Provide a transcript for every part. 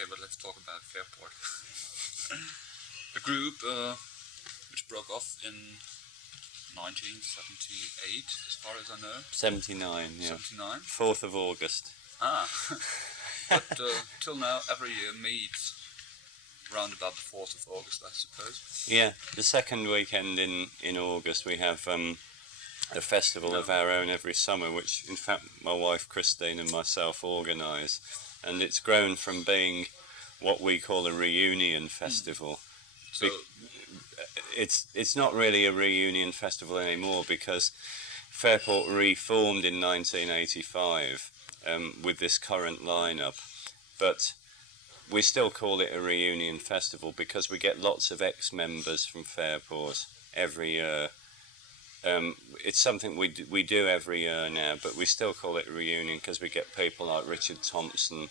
Okay, but let's talk about Fairport. A group which broke off in 1978, as far as I know. 79, yeah. 79? 4th of August. Ah. But till now, every year meets round about the 4th of August, I suppose. Yeah, the second weekend in August we have a festival of our own every summer, which in fact my wife Christine and myself organise, and it's grown from being what we call a reunion festival. So it's not really a reunion festival anymore, because Fairport reformed in 1985 with this current lineup, but we still call it a reunion festival because we get lots of ex-members from Fairport every year. It's something we do every year now, but we still call it a reunion because we get people like Richard Thompson,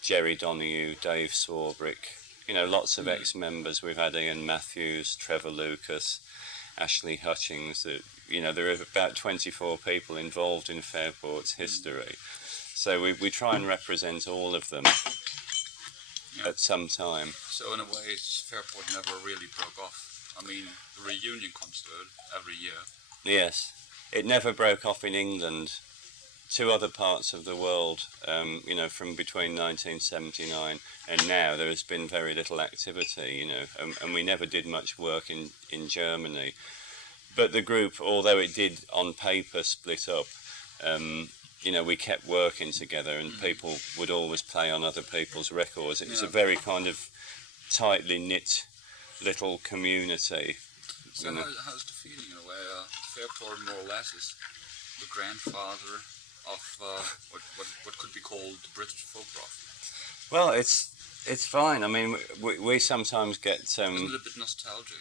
Jerry Donahue, Dave Swarbrick, lots of ex-members. We've had Ian Matthews, Trevor Lucas, Ashley Hutchings. There are about 24 people involved in Fairport's history. So we try and represent all of them at some time. So in a way, Fairport never really broke off. I mean, the reunion concert every year. Yes, it never broke off in England. To other parts of the world, from between 1979 and now, there has been very little activity, and we never did much work in Germany. But the group, although it did on paper split up, we kept working together, and people would always play on other people's records. It was a very kind of tightly knit little community. So how's the feeling in a way? Fairport more or less is the grandfather of what could be called the British folk rock. Well, it's fine. I mean, we sometimes get. Isn't it a bit nostalgic?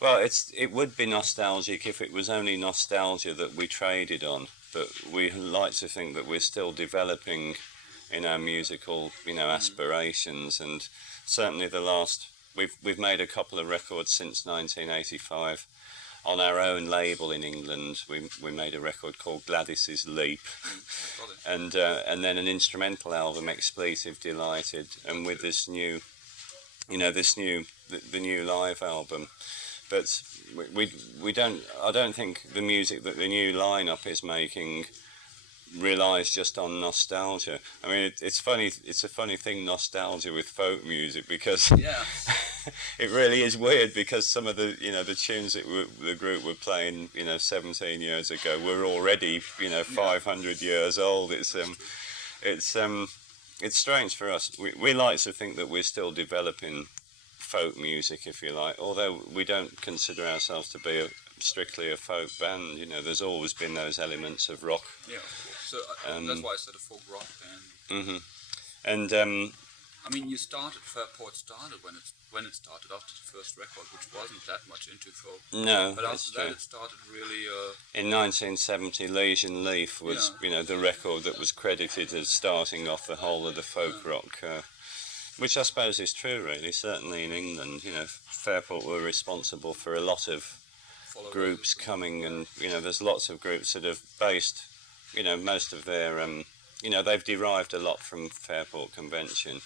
Well, it would be nostalgic if it was only nostalgia that we traded on. But we like to think that we're still developing in our musical, aspirations, and certainly we've made a couple of records since 1985. On our own label in England, we made a record called Gladys's Leap, and then an instrumental album, Expletive Delighted, and with this new, the new live album. But I don't think the music that the new lineup is making relies just on nostalgia. I mean, it's funny. It's a funny thing, nostalgia with folk music, because it really is weird. Because some of the the tunes that the group were playing 17 years ago were already 500 years old. It's strange for us. We like to think that we're still developing folk music, if you like, although we don't consider ourselves to be strictly a folk band. There's always been those elements of rock. Yeah, of course. So that's why I said a folk rock band. Mm-hmm. And I mean, Fairport started when it started after the first record, which wasn't that much into folk. No, but after that it started really. In 1970, Legion Leaf was the record that was credited as starting off the whole of the folk rock. Which I suppose is true, really. Certainly in England, Fairport were responsible for a lot of groups coming, and there's lots of groups that have based, most of their, they've derived a lot from Fairport Convention,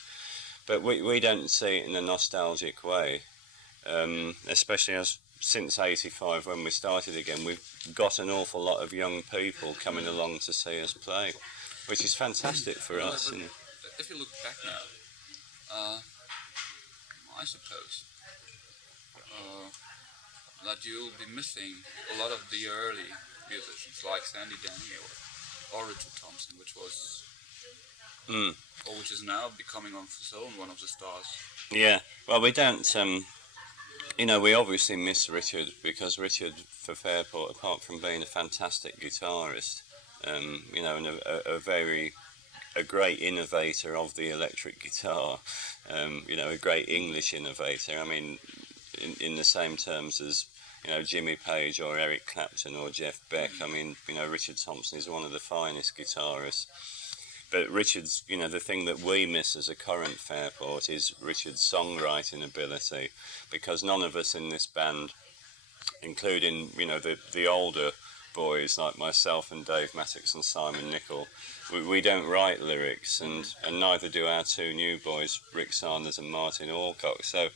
but we don't see it in a nostalgic way, especially as since '85 when we started again, we've got an awful lot of young people coming along to see us play, which is fantastic for us. If you look back now, I suppose that you'll be missing a lot of the early musicians like Sandy Denny or Richard Thompson, which was or which is now becoming on its own one of the stars. Yeah, well, we don't. We obviously miss Richard, because Richard for Fairport, apart from being a fantastic guitarist, and a great innovator of the electric guitar, a great English innovator. I mean, in the same terms as Jimmy Page or Eric Clapton or Jeff Beck. I mean, Richard Thompson is one of the finest guitarists. But Richard's, the thing that we miss as a current Fairport is Richard's songwriting ability, because none of us in this band, including the older boys like myself and Dave Mattox and Simon Nicol, we don't write lyrics, and neither do our two new boys, Rick Sanders and Martin Alcock. So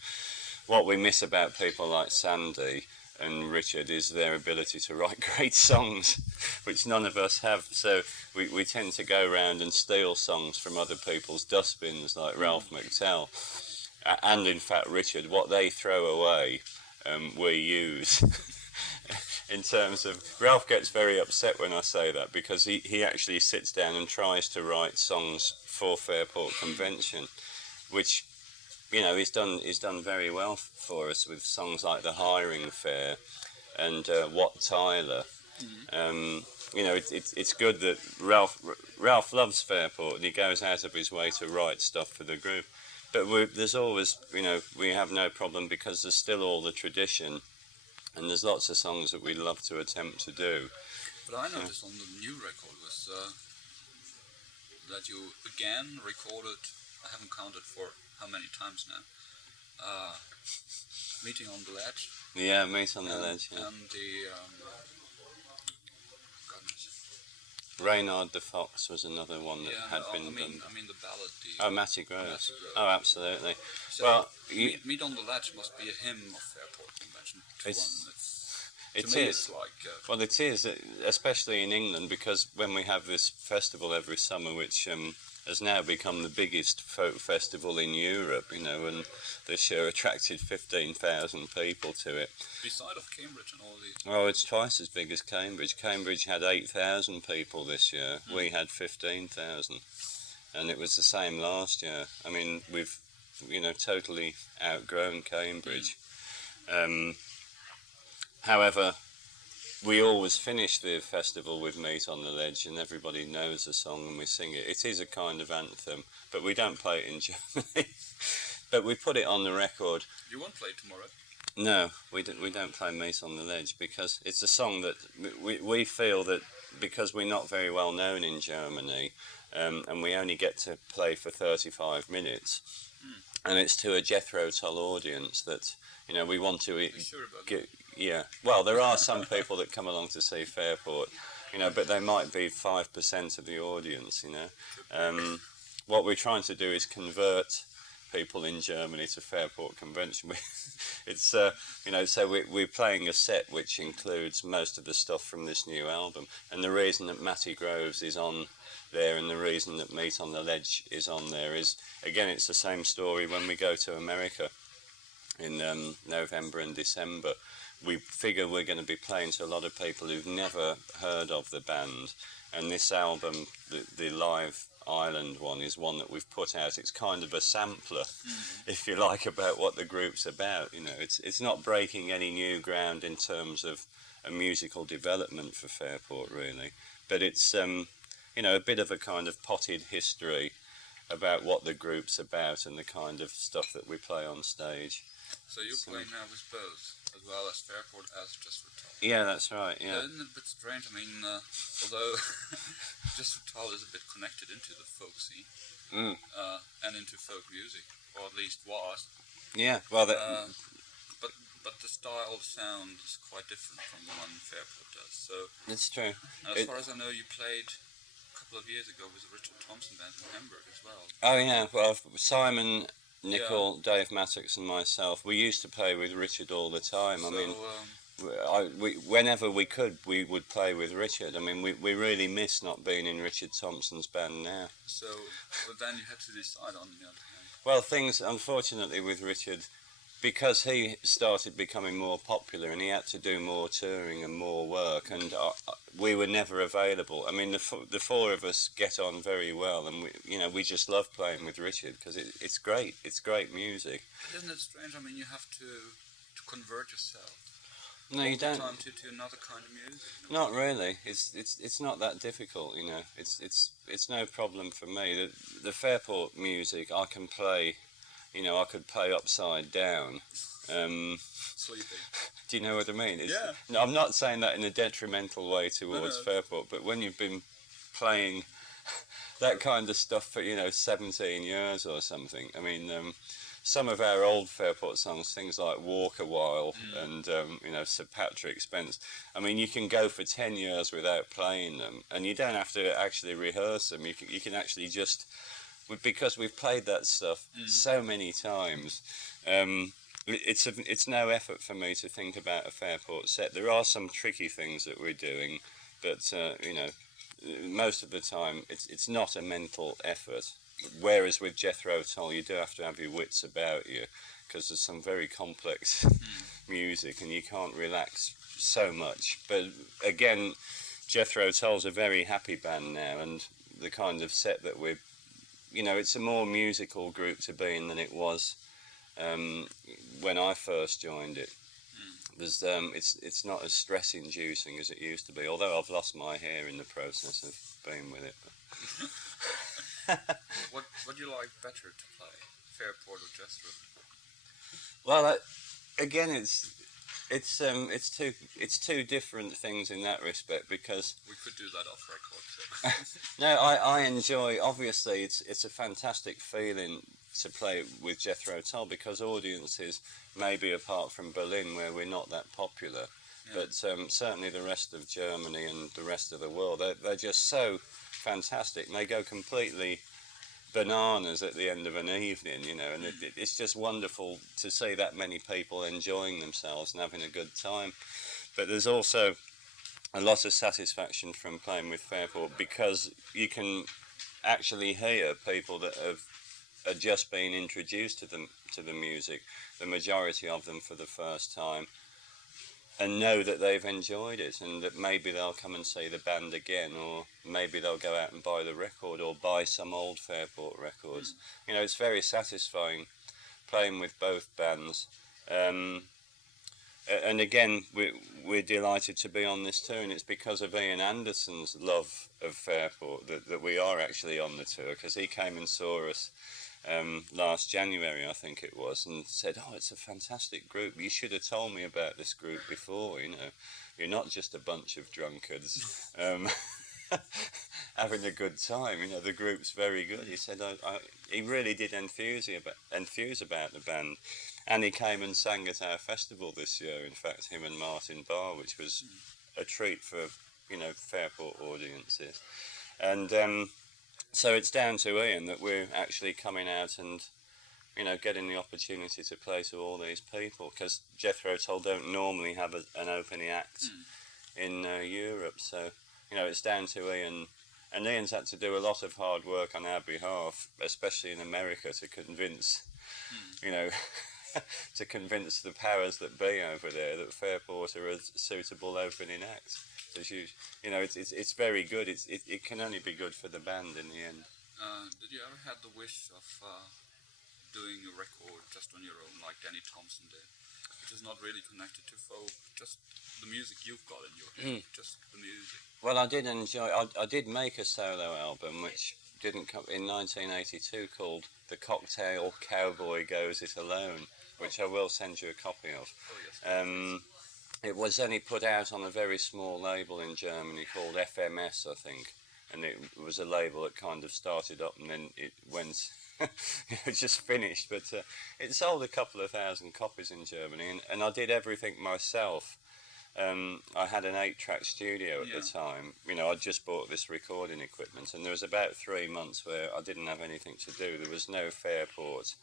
what we miss about people like Sandy and Richard is their ability to write great songs, which none of us have. So we tend to go around and steal songs from other people's dustbins, like Ralph McTell. And in fact, Richard, what they throw away, we use. In terms of, Ralph gets very upset when I say that, because he actually sits down and tries to write songs for Fairport Convention, which, you know, he's done very well for us with songs like The Hiring Fair and What Tyler. You know, it's good that Ralph loves Fairport and he goes out of his way to write stuff for the group. But there's always, you know, we have no problem because there's still all the tradition. And there's lots of songs that we'd love to attempt to do. But I noticed on the new record was that you again recorded, I haven't counted for how many times now, Meeting on the Ledge. Yeah, Meet on the Ledge, yeah. And the, Reynard the Fox was another one that had been done. I mean the ballad. Oh, Matty Groves. Oh, absolutely. So well, Meet on the Ledge must be a hymn of Fairport Convention. Well, it is, especially in England, because when we have this festival every summer, which has now become the biggest folk festival in Europe, you know, and this year attracted 15,000 people to it. Beside of Cambridge and all these. Oh, it's twice as big as Cambridge. Cambridge had 8,000 people this year. We had 15,000, and it was the same last year. I mean, we've, you know, totally outgrown Cambridge. However, we always finish the festival with Meet on the Ledge, and everybody knows the song and we sing it. It is a kind of anthem, but we don't play it in Germany. But we put it on the record. You won't play tomorrow? No, we don't play Meet on the Ledge, because it's a song that we feel that because we're not very well known in Germany, and we only get to play for 35 minutes, and it's to a Jethro Tull audience that, you know, we want to get. Yeah, well, there are some people that come along to see Fairport, you know, but they might be 5% of the audience, you know. What we're trying to do is convert people in Germany to Fairport Convention. It's, you know, so we're playing a set which includes most of the stuff from this new album. And the reason that Matty Groves is on there and the reason that Meet on the Ledge is on there is, again, it's the same story when we go to America in November and December. We figure we're going to be playing to a lot of people who've never heard of the band, and this album, the Live Ireland one, is one that we've put out. It's kind of a sampler, if you like, about what the group's about. You know, it's not breaking any new ground in terms of a musical development for Fairport, really, but it's you know, a bit of a kind of potted history about what the group's about and the kind of stuff that we play on stage. So you're playing now with both, as well as Fairport as Jethro Tull. Yeah, that's right, yeah. Isn't it a bit strange? I mean, although Jethro Tull is a bit connected into the folk scene and into folk music, or at least was. Yeah, well, but the style of sound is quite different from the one Fairport does. So it's true. As far as I know, you played a couple of years ago with the Richard Thompson band in Hamburg as well. Oh yeah, well, Simon, Nicol, Dave Mattox and myself, we used to play with Richard all the time. So, I mean, whenever we could, we would play with Richard. I mean, we really miss not being in Richard Thompson's band now. So, but then you had to decide on the other hand. Well, things, unfortunately, with Richard, because he started becoming more popular and he had to do more touring and more work, and we were never available. I mean, the four of us get on very well, and we just love playing with Richard because it's great. It's great music. Isn't it strange? I mean, you have to convert yourself. No, you don't. Time to another kind of music. Not really. It's not that difficult. You know, it's no problem for me. The Fairport music I can play. You know, I could play upside down. Sleeping. Do you know what I mean? Yeah. No, I'm not saying that in a detrimental way towards Fairport, but when you've been playing that kind of stuff for 17 years or something. I mean, some of our old Fairport songs, things like Walk a While and Sir Patrick Spence. I mean, you can go for 10 years without playing them, and you don't have to actually rehearse them. You can actually just, because we've played that stuff so many times. It's no effort for me to think about a Fairport set. There are some tricky things that we're doing, but most of the time it's not a mental effort. Whereas with Jethro Tull, you do have to have your wits about you, because there's some very complex music, and you can't relax so much. But again, Jethro Tull's a very happy band now, and the kind of set that we're, it's a more musical group to be in than it was when I first joined it. It's not as stress-inducing as it used to be, although I've lost my hair in the process of being with it. What do you like better to play, Fairport or Jethro? Well, again, it's two different things in that respect, because we could do that off record. So. No, I enjoy. Obviously, it's a fantastic feeling to play with Jethro Tull, because audiences, maybe apart from Berlin where we're not that popular, but certainly the rest of Germany and the rest of the world, they're just so fantastic, and they go completely bananas at the end of an evening, and it's just wonderful to see that many people enjoying themselves and having a good time. But there's also a lot of satisfaction from playing with Fairport, because you can actually hear people that are just being introduced to the music, the majority of them for the first time, and know that they've enjoyed it, and that maybe they'll come and see the band again, or maybe they'll go out and buy the record, or buy some old Fairport records. It's very satisfying playing with both bands. And again, we're delighted to be on this tour, and it's because of Ian Anderson's love of Fairport that we are actually on the tour, because he came and saw us last January, I think it was, and said, "Oh, it's a fantastic group. You should have told me about this group before. You're not just a bunch of drunkards having a good time. The group's very good." He said, he really did enthuse about the band, and he came and sang at our festival this year. In fact, him and Martin Barr, which was a treat for Fairport audiences, and. So it's down to Ian that we're actually coming out and, getting the opportunity to play to all these people, because Jethro Tull don't normally have an opening act in Europe. So, it's down to Ian, and Ian's had to do a lot of hard work on our behalf, especially in America, to convince, to convince the powers that be over there that Fairport are a suitable opening act. It's very good. It can only be good for the band in the end. Did you ever have the wish of doing a record just on your own, like Danny Thompson did, which is not really connected to folk, just the music you've got in your head, just the music? Well, I did enjoy. I did make a solo album which didn't come in 1982, called "The Cocktail Cowboy Goes It Alone," which I will send you a copy of. Oh, yes. It was only put out on a very small label in Germany called FMS, I think, and it was a label that kind of started up and then it went, it just finished. But it sold a couple of thousand copies in Germany, and I did everything myself. I had an 8-track studio at the time. I'd just bought this recording equipment, and there was about 3 months where I didn't have anything to do. There was no Fairport.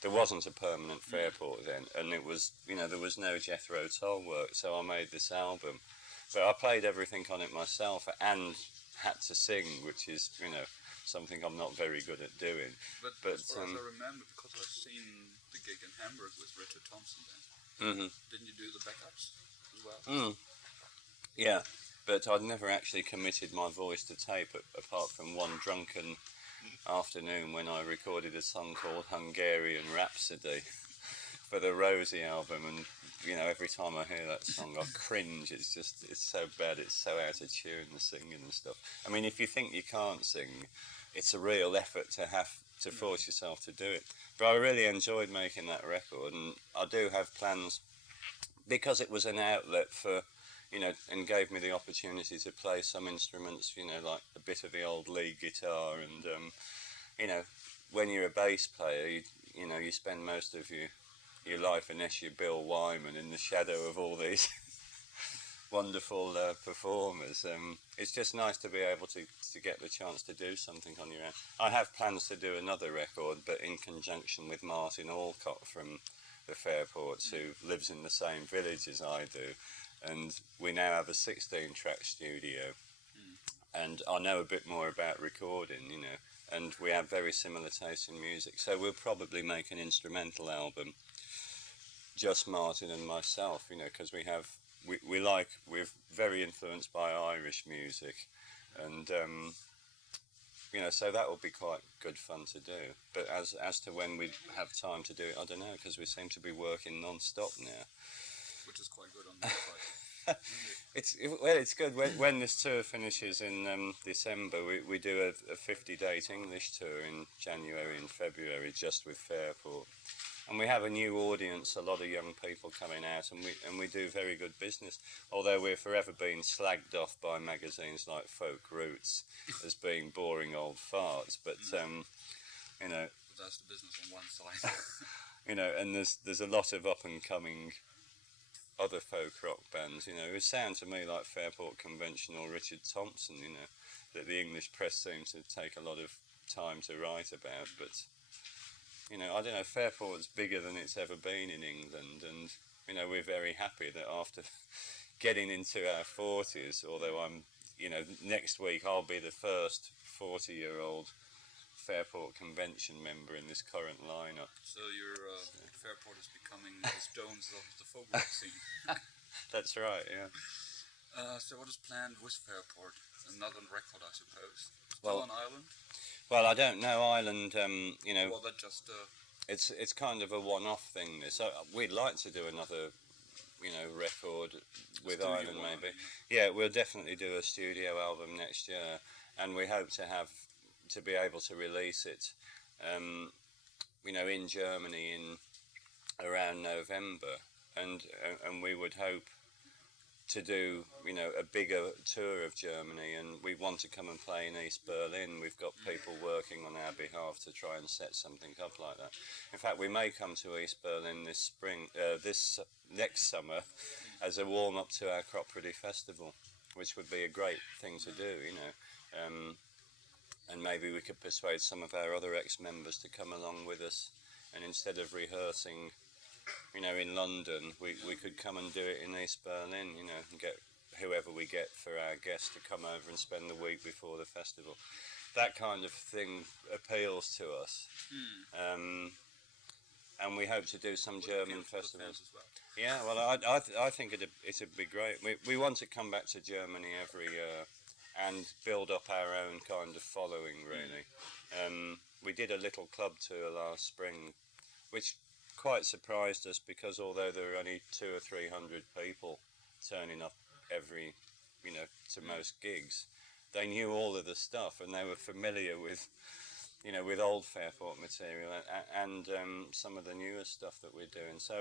There wasn't a permanent Fairport then, and it was, there was no Jethro Tull work, so I made this album. But I played everything on it myself and had to sing, which is, something I'm not very good at doing. But as far as I remember, because I've seen the gig in Hamburg with Richard Thompson then, didn't you do the backups as well? Yeah, but I'd never actually committed my voice to tape apart from one drunken afternoon when I recorded a song called Hungarian Rhapsody for the Rosie album, and every time I hear that song I cringe. It's so bad, it's so out of tune, the singing and stuff. I mean, if you think you can't sing, it's a real effort to have to force yourself to do it. But I really enjoyed making that record, and I do have plans, because it was an outlet for and gave me the opportunity to play some instruments, like a bit of the old lead guitar. And, when you're a bass player, you spend most of your life, unless you're Bill Wyman, in the shadow of all these wonderful performers. It's just nice to be able to get the chance to do something on your own. I have plans to do another record, but in conjunction with Martin Alcott from the Fairports, who lives in the same village as I do. And we now have a 16-track studio, and I know a bit more about recording, and we have very similar tastes in music. So we'll probably make an instrumental album, just Martin and myself, because we're very influenced by Irish music, and so that will be quite good fun to do. But as to when we have time to do it, I don't know, because we seem to be working non-stop now. Which is quite good on that side. It's good. When this tour finishes in December, we do a 50-date English tour in January and February, just with Fairport. And we have a new audience, a lot of young people coming out, and we do very good business. Although we're forever being slagged off by magazines like Folk Roots as being boring old farts, but That's the business on one side. And there's a lot of up and coming other folk rock bands, who sound to me like Fairport Convention or Richard Thompson, that the English press seems to take a lot of time to write about. But I don't know, Fairport's bigger than it's ever been in England, and we're very happy that after getting into our 40s, although I'm next week I'll be the first 40-year-old Fairport Convention member in this current lineup. So your Fairport is becoming the Stones of the folk rock scene. That's right, yeah. So what is planned with Fairport? Another record, I suppose. Well, Still on Ireland? Well, I don't know. Ireland, Well, that just... It's kind of a one-off thing. So we'd like to do another, record with Ireland, maybe. Yeah, we'll definitely do a studio album next year, and we hope to be able to release it, in Germany in around November, and we would hope to do, a bigger tour of Germany, and we want to come and play in East Berlin. We've got people working on our behalf to try and set something up like that. In fact, we may come to East Berlin this spring, this next summer, as a warm-up to our Cropredy Festival, which would be a great thing to do, and maybe we could persuade some of our other ex-members to come along with us, and instead of rehearsing in London, we could come and do it in East Berlin, and get whoever we get for our guests to come over and spend the week before the festival. That kind of thing appeals to us. And we hope to do some German festivals. As well. Yeah, well, I think it'd be great. We want to come back to Germany every year and build up our own kind of following, really. We did a little club tour last spring, which quite surprised us, because although there were only 200 or 300 people turning up every, to most gigs, they knew all of the stuff, and they were familiar with, with old Fairport material and some of the newer stuff that we're doing. So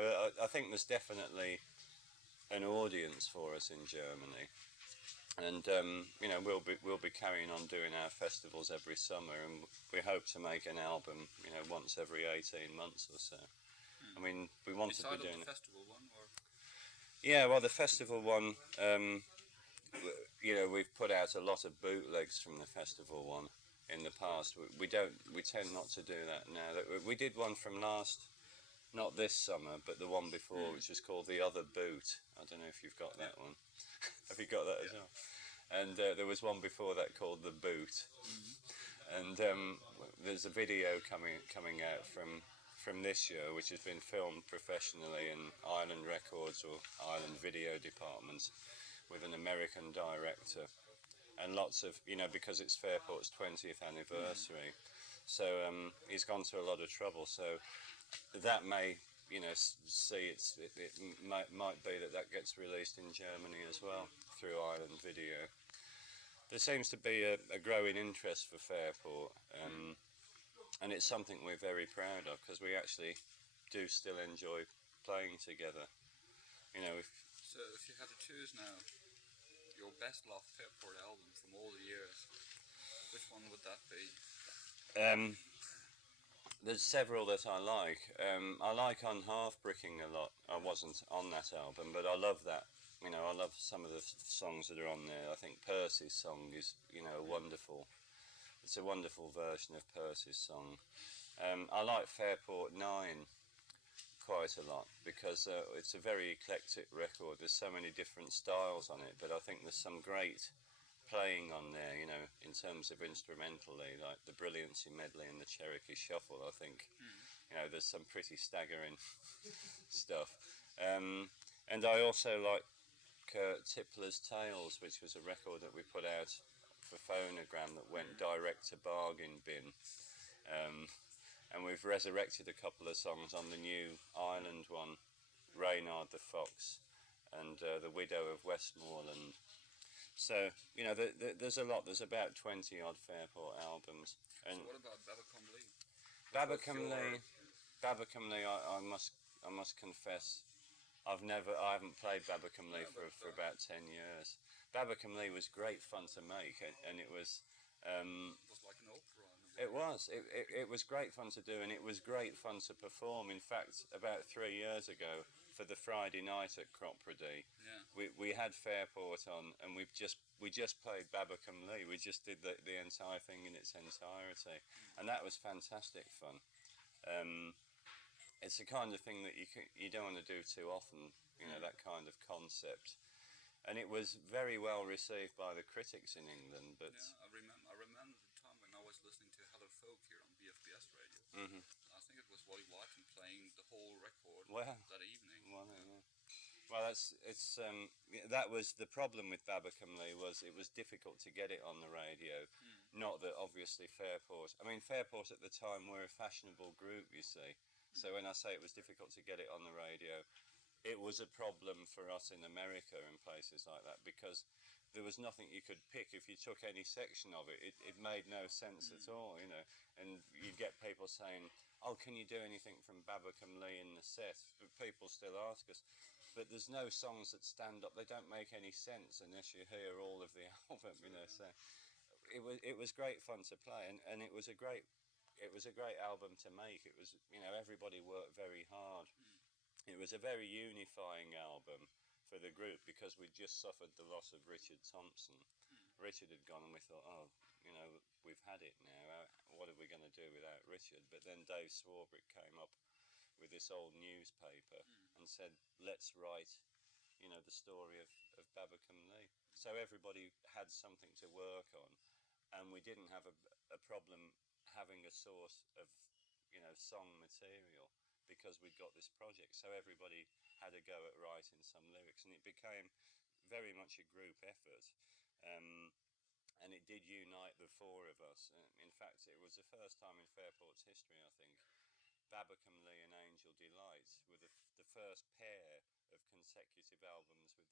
I think there's definitely an audience for us in Germany, and we'll be carrying on doing our festivals every summer, and we hope to make an album, once every 18 months or so. I mean, we want to be doing the festival one, or? Yeah, well, the festival one, we've put out a lot of bootlegs from the festival one in the past. We tend not to do that now. We did one from not this summer, but the one before, which was called The Other Boot. I don't know if you've got that one. Have you got that as well? And there was one before that called The Boot. And there's a video coming out from this year, which has been filmed professionally in Island Records or Island Video Departments with an American director, and lots of, because it's Fairport's 20th anniversary, so he's gone to a lot of trouble. So that may, see it might be that gets released in Germany as well through Island Video. There seems to be a growing interest for Fairport. And it's something we're very proud of, because we actually do still enjoy playing together. So if you had to choose now, your best loved Fairport album from all the years, which one would that be? There's several that I like. I like On Half Bricking a lot. I wasn't on that album, but I love that. You know, I love some of the songs that are on there. I think Percy's song is, you know, wonderful. It's a wonderful version of Percy's song. I like Fairport 9 quite a lot because it's a very eclectic record. There's so many different styles on it, but I think there's some great playing on there, you know, in terms of instrumentally, like the Brilliancy Medley and the Cherokee Shuffle. I think, you know, there's some pretty staggering stuff. And I also like Tippler's Tales, which was a record that we put out for Phonogram that went direct to bargain bin. And we've resurrected a couple of songs on the new Ireland one, Reynard the Fox and The Widow of Westmoreland. So, you know, there's a lot. There's about 20 odd Fairport albums. And so what about Babacom Lee? Babacom Lee, I must confess, I haven't played Babacom Lee for about 10 years. Babacom Lee was great fun to make, and it was... it was like an opera. It was. It was great fun to do, and it was great fun to perform. In fact, about 3 years ago, for the Friday night at Cropredy, we had Fairport on, and we just played Babacom Lee. We just did the entire thing in its entirety, and that was fantastic fun. It's the kind of thing that you don't want to do too often, you know, that kind of concept. And it was very well received by the critics in England. But yeah, I remember the time when I was listening to Hello Folk here on BFBS radio. I think it was Wally Whiten playing the whole record that evening. Well, that was the problem with Babacom Lee, was it was difficult to get it on the radio. Not that obviously Fairport. I mean, Fairport at the time were a fashionable group, you see. So when I say it was difficult to get it on the radio, it was a problem for us in America and places like that, because there was nothing you could pick. If you took any section of it, it made no sense at all, you know. And you'd get people saying, oh, can you do anything from Babacom Lee in the set? But people still ask us. But there's no songs that stand up. They don't make any sense unless you hear all of the album, you know. So it was great fun to play, and it was a great album to make. It was, you know, everybody worked very hard. It was a very unifying album for the group because we'd just suffered the loss of Richard Thompson. Richard had gone, and we thought, oh, you know, we've had it now. What are we going to do without Richard? But then Dave Swarbrick came up with this old newspaper and said, let's write, you know, the story of Babacom Lee. So everybody had something to work on, and we didn't have a problem having a source of, you know, song material, because we'd got this project. So everybody had a go at writing some lyrics, and it became very much a group effort. And it did unite the four of us. In fact, it was the first time in Fairport's history, I think, Babacom Lee and Angel Delight were the first pair of consecutive albums with